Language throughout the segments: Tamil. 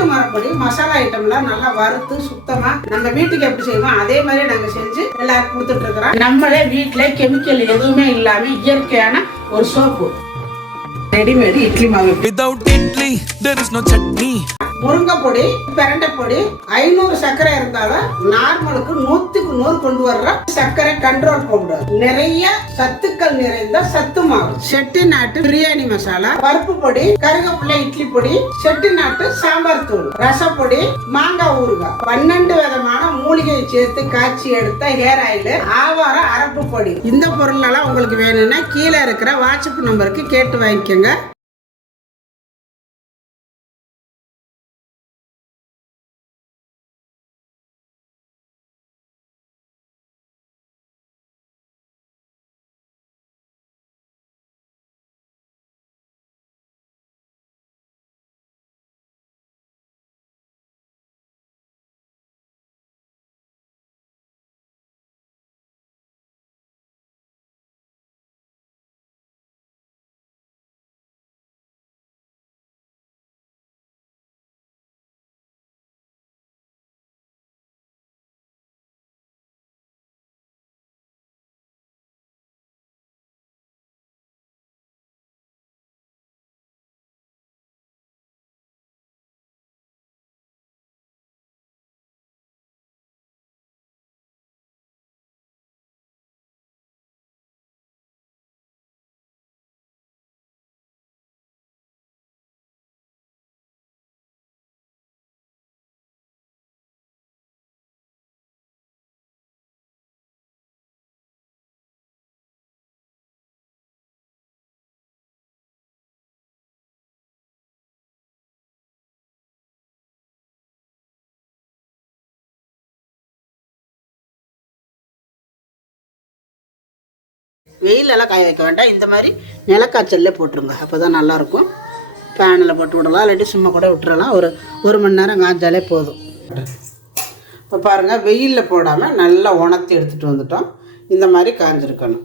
வீட்டு மரப்படி மசாலா ஐட்டம்லாம் நல்லா வறுத்து சுத்தமா நம்ம வீட்டுக்கு எப்படி செய்வோம் அதே மாதிரி நாங்க செஞ்சு எல்லாருக்கும் கொடுத்துட்டு இருக்கிறோம். நம்மளே வீட்டுல கெமிக்கல் எதுவுமே இல்லாம இயற்கையான ஒரு சோப்பு. ரெடிமேட் இட்லி மாவு. Without idli, there is no chutney. முருங்கை பொடி, பிரண்டை பொடி, 500 சர்க்கரை இருந்தாலும் நார்மலுக்கு 100க்கு 100 கொண்டு வர்ற சர்க்கரை கண்ட்ரோல் பவுடர், நிறைய சத்துக்கள் நிறைந்த சத்து மாவு, செட்டிநாட்டு பிரியாணி மசாலா, பருப்பு பொடி, கருவேப்பிலை இட்லி பொடி, செட்டிநாட்டு சாம்பார் தூள், ரசப்பொடி, மாங்காய் ஊறுகாய், 12 விதமான மூலிகையை சேர்த்து காய்ச்சி எடுத்த ஹேர் ஆயில், ஆவார அரப்பு பொடி. இந்த பொருள் எல்லாம் உங்களுக்கு வேணும்னா கீழே இருக்கிற வாட்ஸ்அப் நம்பருக்கு கேட்டு வாங்கிக்கோங்க. வெயிலெல்லாம் காய வைக்க வேண்டாம், இந்த மாதிரி நிலக்காய்ச்சல்ல போட்டுருங்க, அப்போ தான் நல்லாயிருக்கும். பேனில் போட்டு விடலாம், இல்லாட்டி சும்மா கூட விட்டுறலாம். ஒரு மணி நேரம் காய்ச்சாலே போதும். இப்போ பாருங்கள், வெயிலில் போடாமல் நல்லா உணர்த்தி எடுத்துகிட்டு வந்துட்டோம். இந்த மாதிரி காய்ஞ்சிருக்கணும்.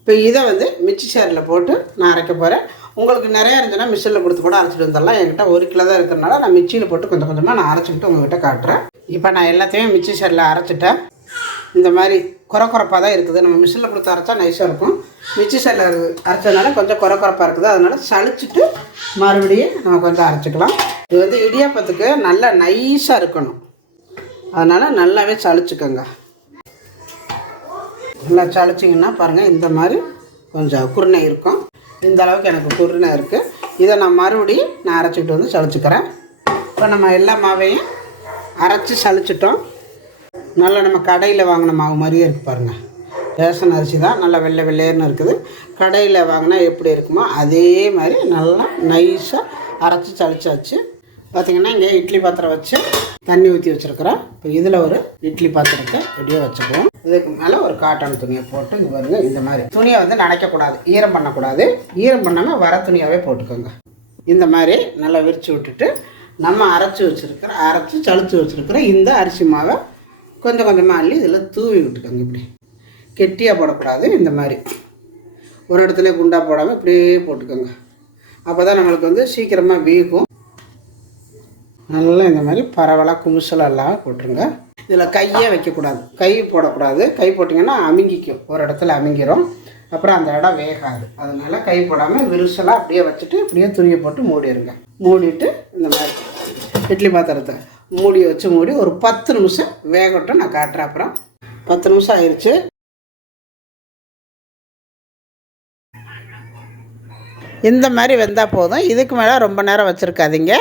இப்போ இதை மிக்சி சேரில் போட்டு நான் அரைக்க போகிறேன். உங்களுக்கு நிறையா இருந்துச்சுன்னா மிக்சியில் கொடுத்து கூட அரைச்சிட்டு வந்துடலாம். என்கிட்ட 1 கிலோ தான் இருக்கிறனால நான் மிக்சியில் போட்டு கொஞ்சம் கொஞ்சமாக நான் அரைச்சிக்கிட்டு உங்கள்கிட்ட காட்டுறேன். இப்போ நான் எல்லாத்தையும் மிக்சி சேரில் அரைச்சிட்டேன். இந்த மாதிரி குறப்பாக தான் இருக்குது. நம்ம மிஷினில் கொடுத்து அரைச்சா நைஸாக இருக்கும். மிக்சி சேரில் அரைச்சதுனால கொஞ்சம் குறப்பாக இருக்குது. அதனால் சளிச்சிட்டு மறுபடியும் நம்ம கொஞ்சம் அரைச்சிக்கலாம். இது இடியாப்பத்துக்கு நல்லா நைஸாக இருக்கணும். அதனால் நல்லாவே சளிச்சுக்கோங்க. நல்லா சளிச்சிங்கன்னா பாருங்கள், இந்த மாதிரி கொஞ்சம் குருணை இருக்கும். இந்த அளவுக்கு எனக்கு குருணை இருக்குது. இதை நான் மறுபடியும் அரைச்சிக்கிட்டு சளிச்சுக்கிறேன். இப்போ நம்ம எல்லா மாவையும் அரைச்சி சளிச்சிட்டோம். நல்லா நம்ம கடையில் வாங்கின மாவு மாதிரியே இருக்குது பாருங்கள். ரேஷன் அரிசி தான், நல்லா வெள்ளை வெள்ளையர்னு இருக்குது. கடையில் வாங்கினா எப்படி இருக்குமோ அதே மாதிரி நல்லா நைஸாக அரைச்சி சளிச்சாச்சு. பார்த்திங்கன்னா இங்கே இட்லி பாத்திரம் வச்சு தண்ணி ஊற்றி வச்சுருக்குறேன். இப்போ இதில் ஒரு இட்லி பாத்திரத்தை எப்படியோ வச்சுக்குவோம். இதுக்கு மேலே ஒரு காட்டன் துணியை போட்டு இங்கே பாருங்கள், இந்த மாதிரி துணியை நனைக்கக்கூடாது, ஈரம் பண்ணக்கூடாது. ஈரம் பண்ணாமல் வர துணியாகவே போட்டுக்கோங்க. இந்த மாதிரி நல்லா விரித்து விட்டுட்டு நம்ம அரைச்சி சளிச்சு வச்சுருக்கிற இந்த அரிசி மாவை கொஞ்சம் கொஞ்சமாக அள்ளி இதில் தூவி விட்டுக்கோங்க. இப்படி கெட்டியாக போடக்கூடாது, இந்த மாதிரி ஒரு இடத்துல குண்டா போடாமல் இப்படியே போட்டுக்கோங்க. அப்போ தான் நம்மளுக்கு சீக்கிரமாக வீகும். நல்லா இந்த மாதிரி பரவலாக குமிசலாக எல்லாம் போட்டுருங்க. இதில் கையே வைக்கக்கூடாது, கை போடக்கூடாது. கை போட்டிங்கன்னா அமுங்கிக்கும், ஒரு இடத்துல அமுங்கிடும், அப்புறம் அந்த இடம் வேகாது. அதனால் கை போடாமல் விரிசலாக அப்படியே வச்சுட்டு இப்படியே துணியை போட்டு மூடிடுங்க. மூடிட்டு இந்த மாதிரி இட்லி பாத்திரத்தை மூடி வச்சு மூடி ஒரு 10 நிமிஷம் வேகட்டும். நான் காட்டுறேன். அப்புறம் 10 நிமிஷம் ஆயிடுச்சு. இந்த மாதிரி வெந்தால் போதும். இதுக்கு மேலே ரொம்ப நேரம் வச்சுருக்காதீங்க.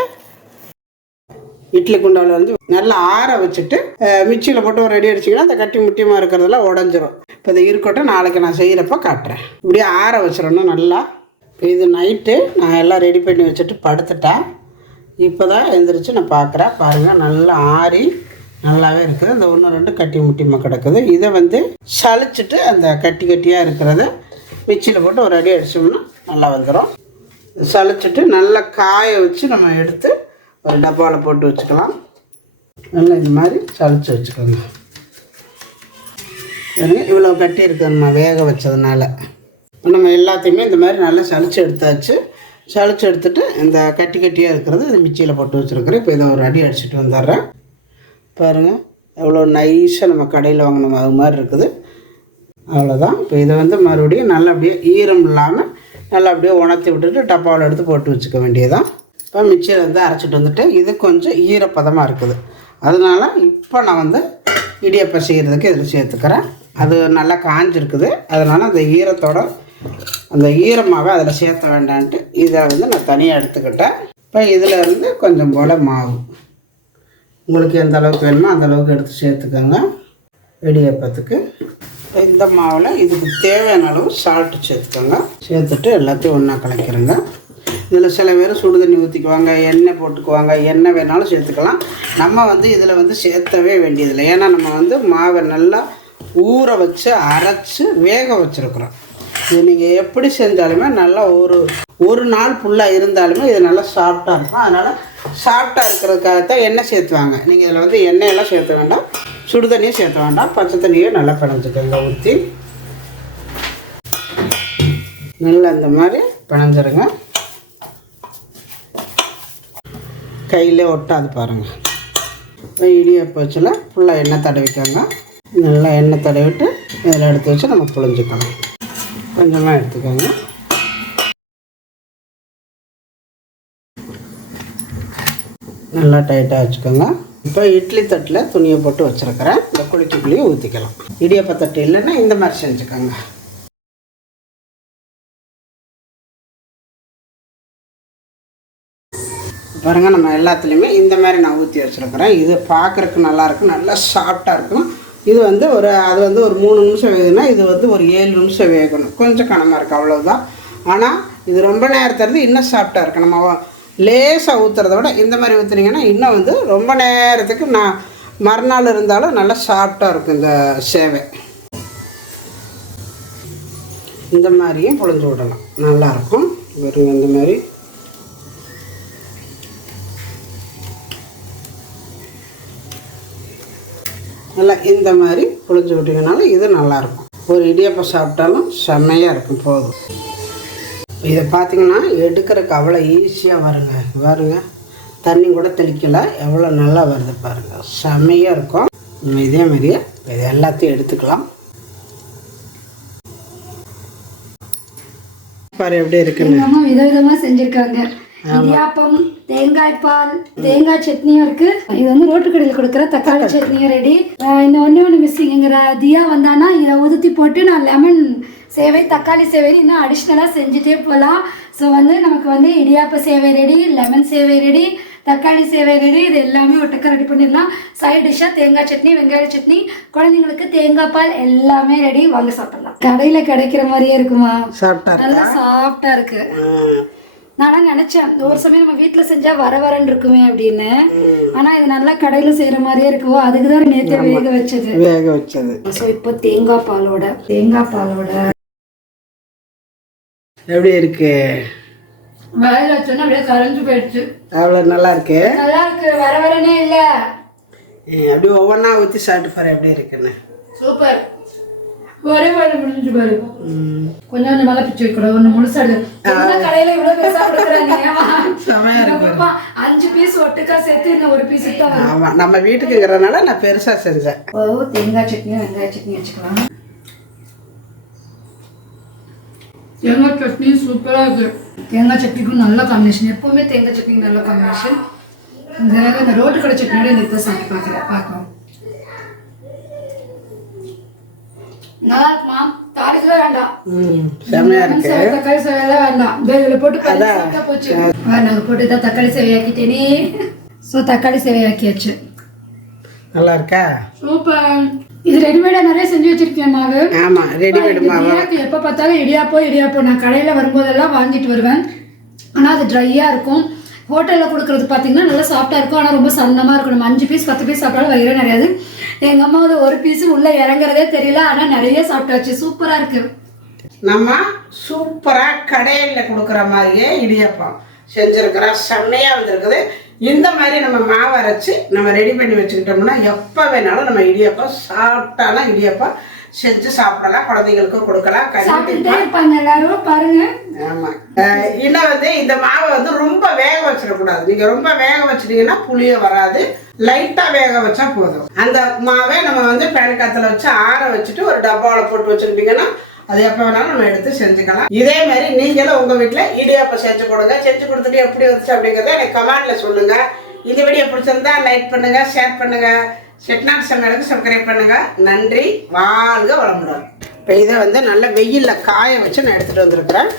இட்லி குண்டாவில் நல்லா ஆற வச்சுட்டு மிக்சியில் போட்டு ஒரு ரெடி அடிச்சிங்கன்னா அந்த கட்டி முட்டியமாக இருக்கிறதெல்லாம் உடஞ்சிரும். இப்போ இதை இருக்கட்டும், நாளைக்கு நான் செய்கிறப்ப காட்டுறேன். இப்படியே ஆற வச்சிடணும் நல்லா. இப்போ இது நைட்டு நான் எல்லாம் ரெடி பண்ணி வச்சுட்டு படுத்துட்டேன். இப்போ தான் எழுந்திரிச்சு நான் பார்க்குறேன். பாருங்கள், நல்லா ஆறி நல்லாவே இருக்குது. அந்த 1-2 கட்டி முட்டியமாக கிடக்குது. இதை சளிச்சிட்டு அந்த கட்டி கட்டியாக இருக்கிறத மிக்சியில் போட்டு ஒரு அடி அடிச்சோம்னா நல்லா வந்துடும். சளிச்சிட்டு நல்லா காய வச்சு நம்ம எடுத்து ஒரு டப்பாவில் போட்டு வச்சுக்கலாம். நல்லா இந்த மாதிரி சளிச்சு வச்சுக்கோங்க. இவ்வளோ கட்டி இருக்குது நம்ம வேக வச்சதுனால. நம்ம எல்லாத்தையுமே இந்த மாதிரி நல்லா சளிச்சு எடுத்தாச்சு. சளிச்சு எடுத்துகிட்டு இந்த கட்டி கட்டியாக இருக்கிறது இது மிக்சியில் போட்டு வச்சுருக்கிறேன். இப்போ இதை ஒரு அடி அடிச்சுட்டு வந்துடுறேன். பாருங்கள் எவ்வளோ நைஸாக நம்ம கடையில் வாங்கின மாவு மாதிரி இருக்குது. அவ்வளோதான். இப்போ இதை வந்து மறுபடியும் நல்லா அப்படியே ஈரம் இல்லாமல் நல்லா அப்படியே உணர்த்தி விட்டுட்டு டப்பாவில் எடுத்து போட்டு வச்சுக்க வேண்டியதான். இப்போ மிக்சியில் வந்து அரைச்சிட்டு வந்துட்டு இது கொஞ்சம் ஈரப்பதமாக இருக்குது. அதனால் இப்போ நான் வந்து இடியாப்பம் செய்கிறதுக்கு இதில் சேர்த்துக்கிறேன். அது நல்லா காஞ்சிருக்குது. அதனால் அந்த ஈரத்தோட அந்த ஈரமாகவே அதில் சேர்த்த வேண்டான்ட்டு இதை வந்து நான் தனியாக எடுத்துக்கிட்டேன். இப்போ இதில் இருந்து கொஞ்சம் போல் மாவு உங்களுக்கு எந்த அளவுக்கு வேணுமோ அந்த அளவுக்கு எடுத்து சேர்த்துக்கோங்க இடியாப்பத்துக்கு. இந்த மாவில் இதுக்கு தேவையான அளவு சால்ட்டு சேர்த்துக்கோங்க. சேர்த்துட்டு எல்லாத்தையும் ஒன்றா கலக்கிறோங்க. இதில் சில பேர் சுடு தண்ணி ஊற்றிக்குவாங்க, எண்ணெய் போட்டுக்குவாங்க, எண்ணெய் வேணாலும் சேர்த்துக்கலாம். நம்ம வந்து இதில் வந்து சேர்த்தவே வேண்டியதில்லை. ஏன்னா நம்ம வந்து மாவை நல்லா ஊற வச்சு அரைச்சி வேக வச்சுருக்குறோம். இது நீங்கள் எப்படி செஞ்சாலுமே நல்லா ஒரு நாள் ஃபுல்லாக இருந்தாலுமே இது நல்லா சாஃப்டாக இருக்கும். அதனால் சாஃப்டாக இருக்கிறதுக்காகத்தான் எண்ணெய் சேர்த்துவாங்க. நீங்கள் இதில் வந்து எண்ணெயெல்லாம் சேர்த்த வேண்டாம், சுடு தண்ணியும் சேர்த்த வேண்டாம், பச்சை தண்ணியே நல்லா பிணைஞ்சிக்கோங்க. ஊற்றி நல்லா இந்த மாதிரி பிணைஞ்சிருங்க. கையிலே ஒட்டாது பாருங்கள். இடியாப்பம் வச்சில் ஃபுல்லாக எண்ணெய் தடவிக்கோங்க. நல்லா எண்ணெய் தடவிட்டு இதில் எடுத்து வச்சு நம்ம புழிஞ்சிக்கலாம். கொஞ்சமாக எடுத்துக்கோங்க. நல்லா டைட்டாக வச்சுக்கோங்க. இப்போ இட்லி தட்டில் துணியை போட்டு வச்சுருக்கிறேன். இந்த குளிக்குள்ளேயே ஊற்றிக்கலாம். இடியாப்ப தட்டு இல்லைன்னா இந்த மாதிரி செஞ்சுக்கோங்க. பாருங்கள் நம்ம எல்லாத்துலேயுமே இந்த மாதிரி நான் ஊற்றி வச்சுருக்கிறேன். இது பார்க்குறதுக்கு நல்லாயிருக்கும், நல்லா சாஃப்டாக இருக்கும். இது வந்து அது வந்து ஒரு 3 நிமிஷம் வேகுதுன்னா இது வந்து ஒரு 7 நிமிஷம் வேகணும். கொஞ்சம் கனமாக இருக்குது, அவ்வளோதான். ஆனால் இது ரொம்ப நேரத்துலேருந்து இன்னும் சாஃப்டாக இருக்குது. நம்ம லேசாக ஊற்றுறத விட இந்த மாதிரி ஊற்றுனீங்கன்னா இன்னும் வந்து ரொம்ப நேரத்துக்கு மறுநாள் இருந்தாலும் நல்லா சாஃப்டாக இருக்கும் இந்த சேவை. இந்த மாதிரியும் புழிஞ்சு விடலாம், நல்லாயிருக்கும். வெறும் இந்த மாதிரி நல்லா இந்த மாதிரி புழிஞ்சு விட்டிங்கனாலும் இது நல்லாயிருக்கும். ஒரு இடியாப்பம் சாப்பிட்டாலும் செம்மையாக இருக்கும். போதும். இதை பார்த்திங்கன்னா எடுக்கிறதுக்கு அவ்வளோ ஈஸியாக வருங்க. தண்ணி கூட தெளிக்கலை, எவ்வளோ நல்லா வருது பாருங்கள். செம்மையாக இருக்கும். இதே மாதிரியே இது எல்லாத்தையும் எடுத்துக்கலாம். பாரு எப்படி இருக்குன்னு. விதவிதமாக செஞ்சுருக்காங்க. இடியாப்பம், தேங்காய் பால், தேங்காய் சட்னியும் இருக்கு. இது வந்து ரோட்டு கடையில் கொடுக்குற தக்காளி சட்னியும் ரெடி. இந்த ஒன்று மிஸ்ஸிங்கிற தியா வந்தானா இதை உதுத்தி போட்டு நான் லெமன் சேவை, தக்காளி சேவை இன்னும் அடிஷ்னலாக செஞ்சுட்டே போகலாம். ஸோ வந்து நமக்கு வந்து இடியாப்ப சேவை ரெடி, லெமன் சேவை ரெடி, தக்காளி சேவை ரெடி. இது எல்லாமே ஒட்டுக்க ரெடி பண்ணிடலாம். சைட் டிஷ்ஷாக தேங்காய் சட்னி, வெங்காய சட்னி, குழந்தைங்களுக்கு தேங்காய் பால் எல்லாமே ரெடி. வாங்க சாப்பிடலாம். கடையில் கிடைக்கிற மாதிரியே இருக்குமா? நல்லா சாஃப்டாக இருக்கு. நானும் நினைச்சேன் ஒரு சமயம் நம்ம வீட்டுல செஞ்சா வரன்னு இருக்குமே அப்படின்னு. ஆனா இது நல்லா கடையில செய்யற மாதிரியே இருக்குவோ, அதுக்குதான் நேற்று வேக வச்சது. ஸோ இப்போ தேங்காய் பாலோட எப்படி இருக்கு? வாயில வச்சோன்னா அப்படியே கரைஞ்சு போயிடுச்சு. அவ்வளவு நல்லா இருக்கு. வரனே இல்ல. அப்படியே ஒவ்வொன்னா ஊற்றி சாப்பிட்டு பாரு எப்படி இருக்குன்னு. சூப்பர். ஒரே வாழை முடிஞ்சு பாரு. கொஞ்சம் மேல பிச்சு வைக்கூடாது, ஒண்ணு முழுசாடு. கடையில இவ்வளவு பெருசா கொடுக்குறாங்க. 5 பீஸ் ஒட்டுக்கா சேர்த்து இந்த ஒரு பீஸ் தான். நம்ம வீட்டுக்குங்கிறதுனால நான் பெருசா செஞ்சேன். தேங்காய் சட்னி, வெங்காய சட்னி வச்சுக்கலாம். தேங்காய் சட்னி சூப்பரா இருக்கு. தேங்காய் சட்னிக்கும் நல்ல காம்பினேஷன். எப்பவுமே தேங்காய் சட்னி நல்ல காம்பினேஷன். இந்த ரோட்டு கடை சட்னியோட இந்த சாப்பிட்டு பார்க்கலாம். நல்லா இருக்குமா? தாளிக்கவே வேண்டாம். செமையா இருக்கு. தக்காளி சேவையெல்லாம் வேண்டாம். பேல போட்டு சாப்பிட்டா போச்சு. நாங்க போட்டு தான் தக்காளி சேவையாக்கிட்டேனே. ஸோ தக்காளி சேவையாக்கியாச்சு. நல்லா இருக்கா? சூப்பர். இது ரெடிமேடா நிறைய செஞ்சு வச்சிருக்கேன் மாவு. ஆமா, ரெடிமேட் மாவு. எப்ப பார்த்தாலும் இடியாப்பம் நான் கடையில வரும்போதெல்லாம் வாங்கிட்டு வருவேன். ஆனா அது ட்ரையா இருக்கும். ஹோட்டலில் கொடுக்குறது பார்த்தீங்கன்னா நல்லா சாஃப்டாக இருக்கும். ஆனால் ரொம்ப சன்னமாக இருக்கும். நம்ம 5 பீஸ் 10 பீஸ் சாப்பிட்டாலும் வயிறே நிறையாது. எங்கள் அம்மா வந்து ஒரு பீஸு உள்ளே இறங்குறதே தெரியல. ஆனால் நிறைய சாப்பிட்டாச்சு. சூப்பராக இருக்கு. நம்ம சூப்பராக கடையில் கொடுக்குற மாதிரியே இடியாப்பம் செஞ்சுருக்கிறோம். செம்மையாக வந்துருக்குது. இந்த மாதிரி நம்ம மாவு அரைச்சி நம்ம ரெடி பண்ணி வச்சுக்கிட்டோம்னா எப்போ வேணாலும் நம்ம இடியாப்பம் சாப்பிட்டாலும் இடியாப்பம் செஞ்சு சாப்பிடலாம், குழந்தைங்களுக்கும் கொடுக்கலாம். சாப்பிட்டுட்டே இருப்பாங்க எல்லாரும் பாருங்க. ஆமாம். இன்னும் வந்து இந்த மாவை வந்து ரொம்ப வேக வச்சிடக்கூடாது. நீங்கள் ரொம்ப வேக வச்சிட்டீங்கன்னா புளிய வராது. லைட்டாக வேக வச்சா போதும். அந்த மாவை நம்ம வந்து பேன் காத்துல வச்சு ஆற வச்சுட்டு ஒரு டப்பாவில் போட்டு வச்சுக்கிட்டிங்கன்னா அது எப்போ வேணாலும் நம்ம எடுத்து செஞ்சுக்கலாம். இதே மாதிரி நீங்களும் உங்கள் வீட்டில் இடியாப்பம் செஞ்சு கொடுங்க. செஞ்சு கொடுத்துட்டு எப்படி வந்துச்சு அப்படிங்கிறத எனக்கு கமெண்டில் சொல்லுங்கள். இந்த வீடியோ பிடிச்சிருந்தா லைக் பண்ணுங்கள், ஷேர் பண்ணுங்கள், செட்டிநாடு சமையலுக்கு சப்ஸ்கிரைப் பண்ணுங்கள். நன்றி. வாழ்க வளமுடன். இப்போ இதை வந்து நல்லா வெயிலில் காய வச்சு நான் எடுத்துகிட்டு வந்திருக்கிறேன்.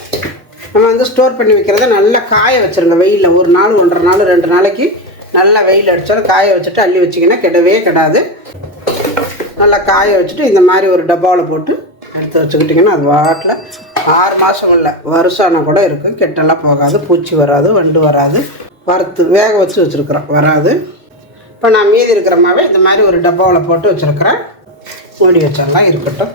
நம்ம வந்து ஸ்டோர் பண்ணி வைக்கிறத நல்லா காய வச்சுருங்க வெயிலில். ஒரு நாள் 1.5 நாள் 2 நாளைக்கு நல்லா வெயில் அடித்தாலும் காய வச்சுட்டு அள்ளி வச்சிங்கன்னா கெடவே கெடாது. நல்லா காய வச்சுட்டு இந்த மாதிரி ஒரு டப்பாவில் போட்டு எடுத்து வச்சுக்கிட்டிங்கன்னா அது வாட்டில் 6 மாதம் இல்லை வருஷம் கூட இருக்குது. கெட்டெல்லாம் போகாது, பூச்சி வராது, வண்டு வராது. வறுத்து வேக வச்சு வச்சுருக்குறோம், வராது. இப்போ நான் மீதி இருக்கிற மாவே இந்த மாதிரி ஒரு டப்பாவில் போட்டு வச்சுருக்கிறேன். மூடி வச்சிடலாம், இருக்கட்டும்.